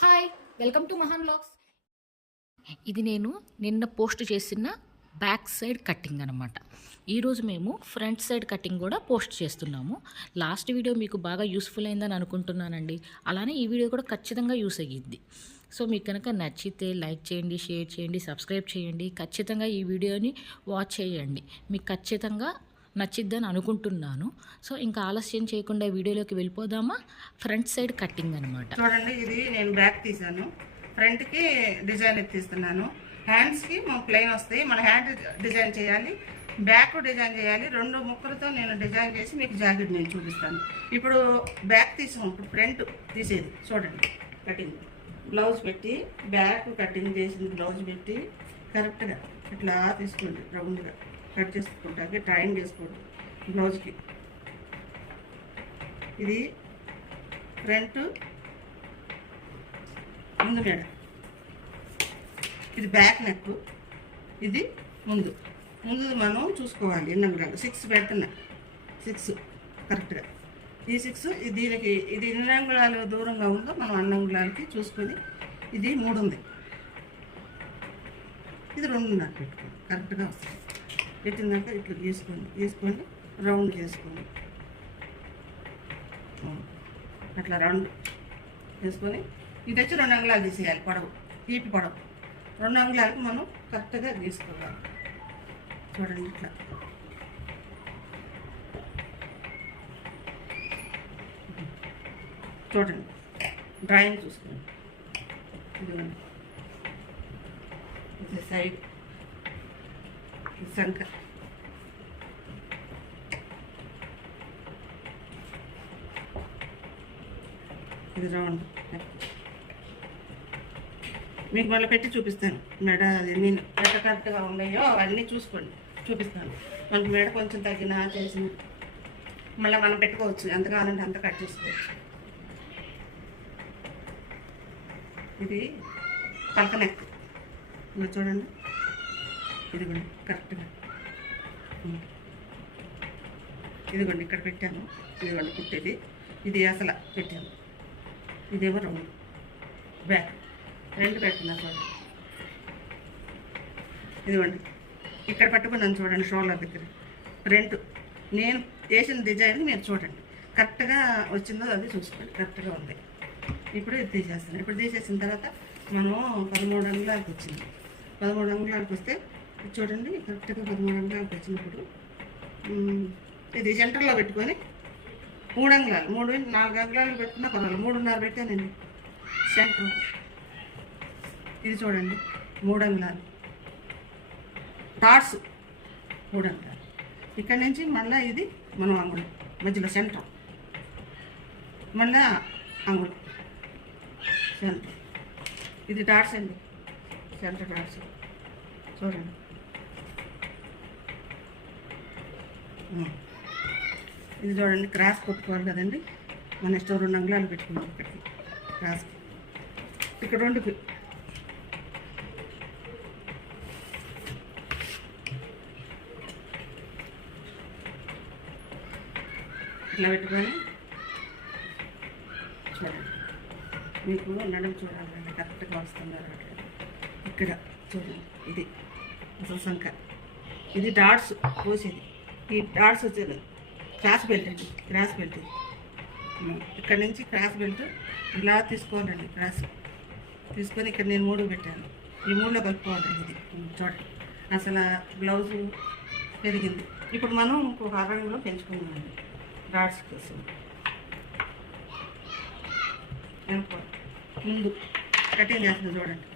Hi welcome to Mahan blogs ఇది నేను నిన్న పోస్ట్ చేసిన బ్యాక్ సైడ్ కటింగ్ అనమాట ఈరోజు మేము ఫ్రంట్ సైడ్ కటింగ్ కూడా పోస్ట్ చేస్తున్నాము. లాస్ట్ వీడియో మీకు బాగా యూస్ఫుల్ అయిందని అనుకుంటున్నానండి. అలానే ఈ వీడియో కూడా ఖచ్చితంగా యూస్ అయ్యింది సో మీకు కనుక నచ్చితే లైక్ చేయండి షేర్ చేయండి సబ్స్క్రైబ్ చేయండి. ఖచ్చితంగా ఈ వీడియోని వాచ్ చేయండి. మీకు ఖచ్చితంగా నచ్చిద్దని అనుకుంటున్నాను. సో ఇంకా ఆలస్యం చేయకుండా వీడియోలోకి వెళ్ళిపోదామా? ఫ్రంట్ సైడ్ కట్టింగ్ అనమాట చూడండి ఇది నేను బ్యాక్ తీసాను ఫ్రంట్కి డిజైన్ ఎత్తిస్తున్నాను. హ్యాండ్స్కి మాకు ప్లెయిన్ వస్తాయి. మన హ్యాండ్ డిజైన్ చేయాలి. బ్యాక్ డిజైన్ చేయాలి. రెండు ముక్కలతో నేను డిజైన్ చేసి మీకు జాకెట్ నేను చూపిస్తాను. ఇప్పుడు బ్యాక్ తీసాం ఇప్పుడు ఫ్రంట్ తీసేది. చూడండి కటింగ్ బ్లౌజ్ పెట్టి బ్యాక్ కటింగ్ చేసింది. బ్లౌజ్ పెట్టి కరెక్ట్గా ఇట్లా తీసుకోండి రౌండ్గా కట్ చేసుకుంటాకి టైం చేసుకోండి బ్లౌజ్కి. ఇది ఫ్రంట్ ముందు మేడ. ఇది బ్యాక్ నెక్ ఇది ముందు. ముందు మనం చూసుకోవాలి ఎన్ని అంగుళాలు? సిక్స్ పెడుతున్నా. సిక్స్ కరెక్ట్గా. ఈ సిక్స్ దీనికి ఇది ఎన్ని అంగుళాలు దూరంగా ఉందో మనం అన్ని అంగుళాలకి చూసుకొని ఇది మూడు ఉంది. ఇది రెండున్నర. పెట్టుకోండి కరెక్ట్గా వస్తుంది. పెట్టినాక ఇట్లా గీసుకోండి గీసుకొని రౌండ్ చేసుకోండి. అట్లా రౌండ్ వేసుకొని ఇది వచ్చి రెండు అంగుళాలు తీసేయాలి పొడవు తీపి పొడవు. రెండు అంగుళాలకు మనం కరెక్ట్గా తీసుకోవాలి. చూడండి ఇట్లా. చూడండి డ్రాయింగ్ చూసుకోండి. ఇది సైడ్ ఇది ఇది రౌండ్. మీకు మళ్ళీ పెట్టి చూపిస్తాను. మెడ అది నేను కరెక్ట్గా ఉన్నాయో అవన్నీ చూసుకోండి. చూపిస్తాను. మనకి మెడ కొంచెం తగ్గిన చేసిన మళ్ళీ మనం పెట్టుకోవచ్చు. ఎంత కావాలంటే అంత కట్ చేసుకోవచ్చు. ఇది పలక నెక్. చూడండి. ఇదిగోండి కరెక్ట్గా ఇదిగోండి ఇక్కడ పెట్టాను. ఇదిగోండి కుట్టేది. ఇది అసలు పెట్టాను. ఇదేమో రౌండ్. బ్యాక్. రెండు పెట్టినా చూడండి ఇదిగోండి ఇక్కడ పట్టుకున్నాను చూడండి షోల్డర్ దగ్గర. ఫ్రంట్ నేను వేసిన డిజైన్ మీరు చూడండి. కరెక్ట్గా వచ్చిందో అది చూసుకోండి. కరెక్ట్గా ఉంది. ఇప్పుడు ఇది తీసేస్తాను. ఇప్పుడు తీసేసిన తర్వాత మనం పదమూడు అంగుళాలకు వచ్చింది. పదమూడు అంగుళాలకు వస్తే చూడండి కరెక్ట్గా పదమూడు అంగుళాలకు వచ్చినప్పుడు. ఇది సెంటర్లో పెట్టుకొని మూడు అంగుళాలు మూడు నాలుగు అంగుళాలు పెట్టుకున్నా పర్వాలేదు మూడున్నర పెట్టానండి సెంటర్. ఇది చూడండి మూడు అంగుళాలు. డాట్స్ మూడు అంగుళాలు. ఇక్కడ నుంచి మళ్ళీ ఇది మనం అంగుళం మధ్యలో సెంటర్. మళ్ళా అంగుళం సెంటర్. ఇది డాట్స్ అండి సెంటర్ డాట్స్. చూడండి. ఇది చూడండి క్రాస్ కొట్టుకోవాలి కదండి. మన ఇష్టం రెండు అంగుళాలు పెట్టుకున్నాం ఇక్కడికి. క్రాస్. ఇక్కడ రెండు ఇట్లా పెట్టుకొని చూడండి. మీకు నడుము చూడాలండి కరెక్ట్గా వస్తున్నారు ఇక్కడ చూడండి ఇది. అసలు సంఖ ఇది డాట్స్ పోసేది. ఈ డాట్స్ వచ్చేది. క్రాస్ బెల్ట్ అండి క్రాస్ బెల్ట్. ఇక్కడ నుంచి క్రాస్ బెల్ట్ ఇలా తీసుకోవాలండి క్రాస్. తీసుకొని ఇక్కడ నేను మూడు పెట్టాను. ఈ మూడులో కలుపుకోవాలండి ఇది చూడండి అసలు బ్లౌజు పెరిగింది. ఇప్పుడు మనం ఇంకొక అరంగులో పెంచుకున్నామండి డాట్స్ కోసం. ముందు కటింగ్ చేస్తుంది చూడండి.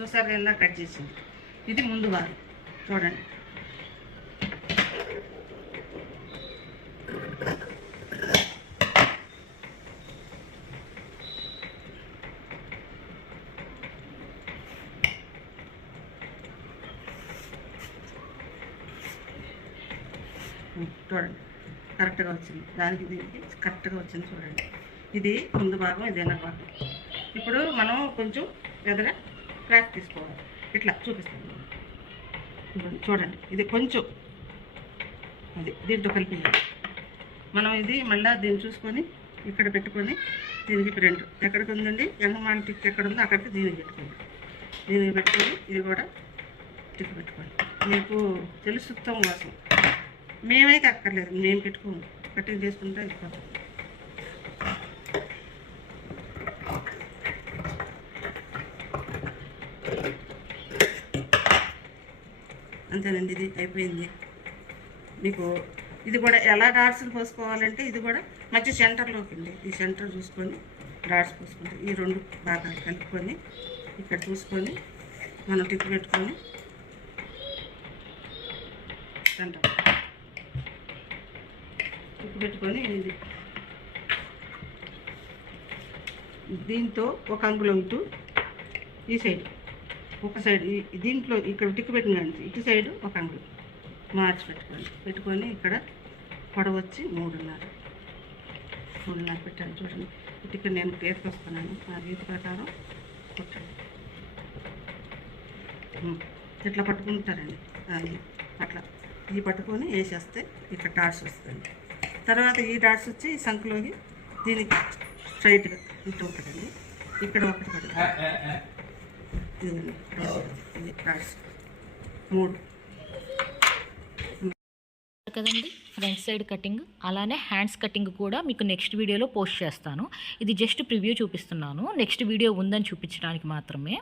చూసారు కింద కట్ చేసింది? ఇది ముందు భాగం చూడండి. చూడండి. కరెక్ట్గా వచ్చింది. దానికి దీనికి కరెక్ట్గా వచ్చింది చూడండి. ఇది ముందు భాగం ఇది వెనక భాగం. ఇప్పుడు మనం కొంచెం ఎదుర ట్రాక్ తీసుకోవాలి ఇట్లా చూపిస్తాను. చూడండి. ఇది కొంచెం అది దీంట్లో కలిపి మనం ఇది మళ్ళీ దీన్ని చూసుకొని ఇక్కడ పెట్టుకొని దీనికి ప్రింట్ ఎక్కడికి ఉందండి? ఎంగమాల టిక్ ఎక్కడ ఉందో అక్కడికి దీనికి పెట్టుకోండి. దీనికి పెట్టుకొని ఇది కూడా టిక్ పెట్టుకోండి. మీకు తెలుసుతాం కోసం మేమైతే అక్కర్లేదు. మేము పెట్టుకోము. కటింగ్ చేసుకుంటే అయిపోతుంది. అంతేనండి ఇది అయిపోయింది. మీకు ఇది కూడా ఎలా డాట్స్ని పోసుకోవాలంటే ఇది కూడా మధ్య సెంటర్లోకి అండి. ఈ సెంటర్ చూసుకొని డాట్స్ పోసుకుంటే ఈ రెండు బాగా కలుపుకొని ఇక్కడ చూసుకొని మనం టిప్ పెట్టుకొని సెంటర్. టిప్ పెట్టుకొని ఇది. దీంతో ఒక అంగుళం ఇటు ఈ సైడ్. ఒక సైడ్ ఈ- దీంట్లో ఇక్కడ టిక్ పెట్టినండి ఇటు సైడ్ ఒక అంగుళం మార్చి పెట్టుకోండి. పెట్టుకొని ఇక్కడ పొడవచ్చి మూడున్నర. మూడున్నర పెట్టాను చూడండి. ఇటుక నేను గీతకు వస్తున్నాను ఆ గీత ప్రకారం కుట్టండి. ఇట్లా పట్టుకుంటారండి. అది అట్లా. ఇది పట్టుకొని వేసేస్తే ఇక్కడ డాట్స్ వస్తుంది తర్వాత ఈ డాట్స్ వచ్చి ఈ సంఖలోకి దీనికి స్ట్రైట్గా ఇటు ఒకటండి ఇక్కడ ఒకటి పడుతుంది మూడు కదండి? ఫ్రంట్ సైడ్ కటింగ్ అలానే హ్యాండ్స్ కటింగ్ కూడా మీకు నెక్స్ట్ వీడియోలో పోస్ట్ చేస్తాను. ఇది జస్ట్ ప్రివ్యూ చూపిస్తున్నాను. నెక్స్ట్ వీడియో ఉందని చూపించడానికి మాత్రమే.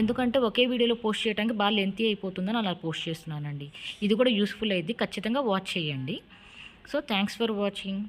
ఎందుకంటే ఒకే వీడియోలో పోస్ట్ చేయడానికి బాగా లెంతీ అయిపోతుందని అలా పోస్ట్ చేస్తున్నానండి. ఇది కూడా యూస్ఫుల్ అయింది ఖచ్చితంగా వాచ్ చేయండి. So thanks for watching